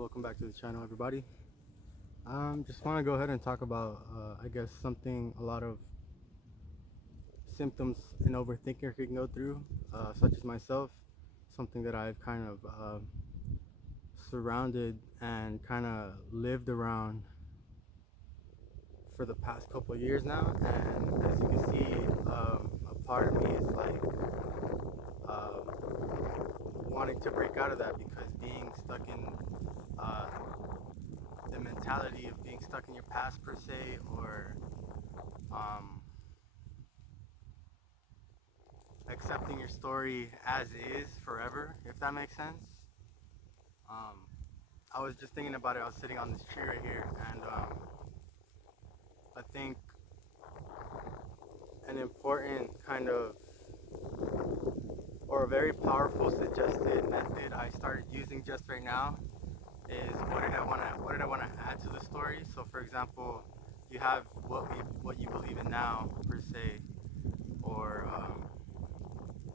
welcome back to the channel, everybody. Just want to go ahead and talk about, I guess, something a lot of symptoms an overthinker can go through, such as myself, something that I've kind of surrounded and kind of lived around for the past couple of years now. And as you can see, a part of me is like wanting to break out of that, because being stuck in the mentality of being stuck in your past per se, or accepting your story as is forever, if that makes sense. I was just thinking about it. I was sitting on this tree right here, and I think an important kind of, or a very powerful suggested method I started using just right now is what did I want to add to the story. So for example, you have what you believe in now per se, or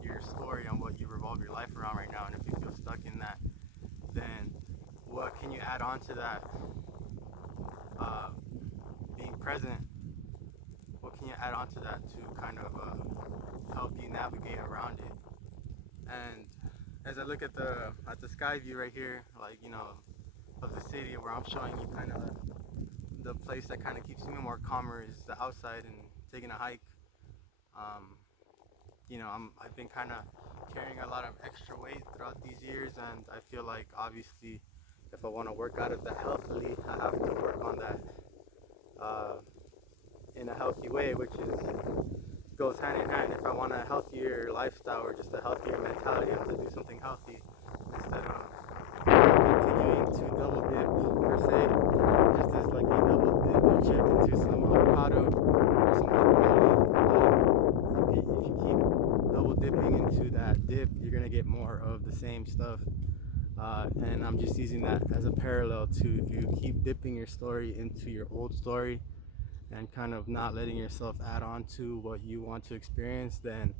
your story on what you revolve your life around right now. And if you feel stuck in that, then what can you add on to that? Being present, what can you add on to that to kind of help you navigate around it? And as I look at the sky view right here, like, you know, of the city, where I'm showing you kind of the place that kind of keeps me more calmer is the outside and taking a hike. You know, I've been kind of carrying a lot of extra weight throughout these years, and I feel like obviously if I want to work out of that healthily, I have to work on that in a healthy way, which goes hand in hand. If I want a healthier lifestyle or just a healthier mentality, I have to do something healthy instead of continuing to double dip per se, just as like you double dip your chip into some avocado or some guacamole. If you keep double dipping into that dip, you're gonna get more of the same stuff. And I'm just using that as a parallel to, if you keep dipping your story into your old story and kind of not letting yourself add on to what you want to experience, then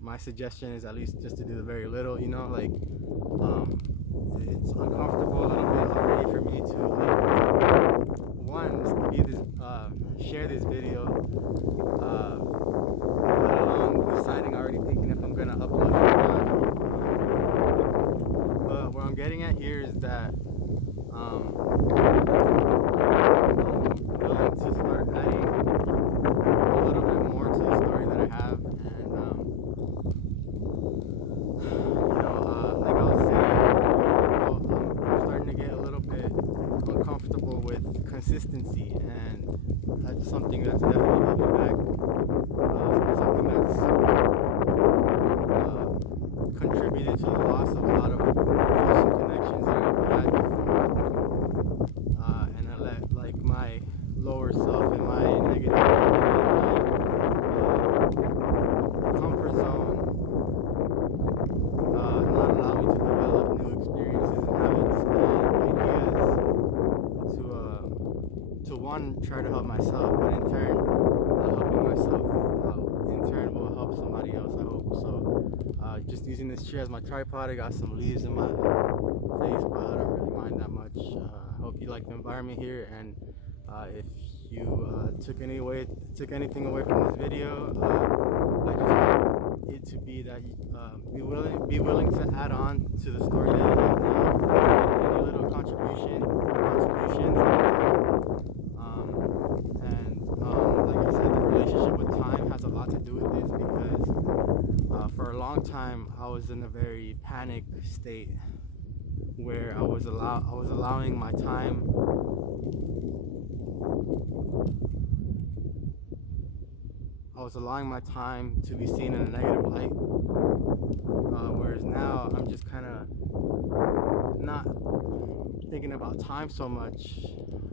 my suggestion is at least just to do the very little, you know, like it's uncomfortable a little bit already for me to, like, one, be this share this video, let alone deciding, already thinking if I'm gonna upload it or not. But what I'm getting at here is that I'm willing to start adding a little bit more to the story that I have. And you know, like I was saying, I'm starting to get a little bit uncomfortable with consistency, and that's something that's definitely held me back. Something that's contributed to the loss of a lot of close connections that I've had before. And I let, like, my lower self and my negative comfort zone not allow me to develop new experiences and habits and ideas to one, try to help myself, but in turn, helping myself in turn will help somebody else, I hope. So just using this chair as my tripod. I got some leaves in my face, but I don't really mind that much. I hope you like the environment here, and if you took anything away from this video, I just want it to be that you be willing to add on to the story that you have now, any little contributions. Like I said, the relationship with time has a lot to do with this, because for a long time I was in a very panic state where I was allowing my time to be seen in a negative light, whereas now I'm just kind of not thinking about time so much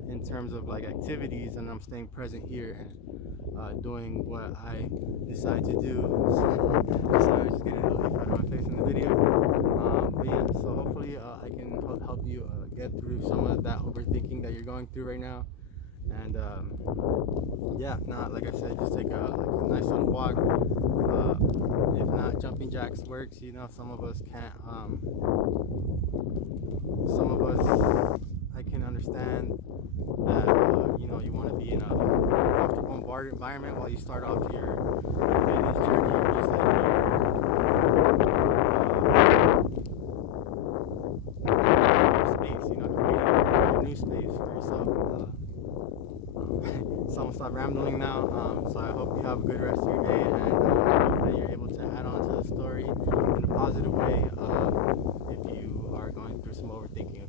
in terms of like activities, and I'm staying present here and doing what I decide to do. Sorry, I'm just getting a leaf out of my face in the video. But yeah, so hopefully I can help you get through some of that overthinking that you're going through right now. And yeah, if not, like I said, just take a nice little walk. If not, jumping jacks works. You know, some of us can't. Some of us, I can understand that you know, you want to be in a comfortable environment while you start off your fitness journey, or just like your space. You know, create your new space for yourself. So I'm gonna stop rambling now. So I hope you have a good rest of your day, and I hope that you're able to add on to the story in a positive way if you are going through some overthinking.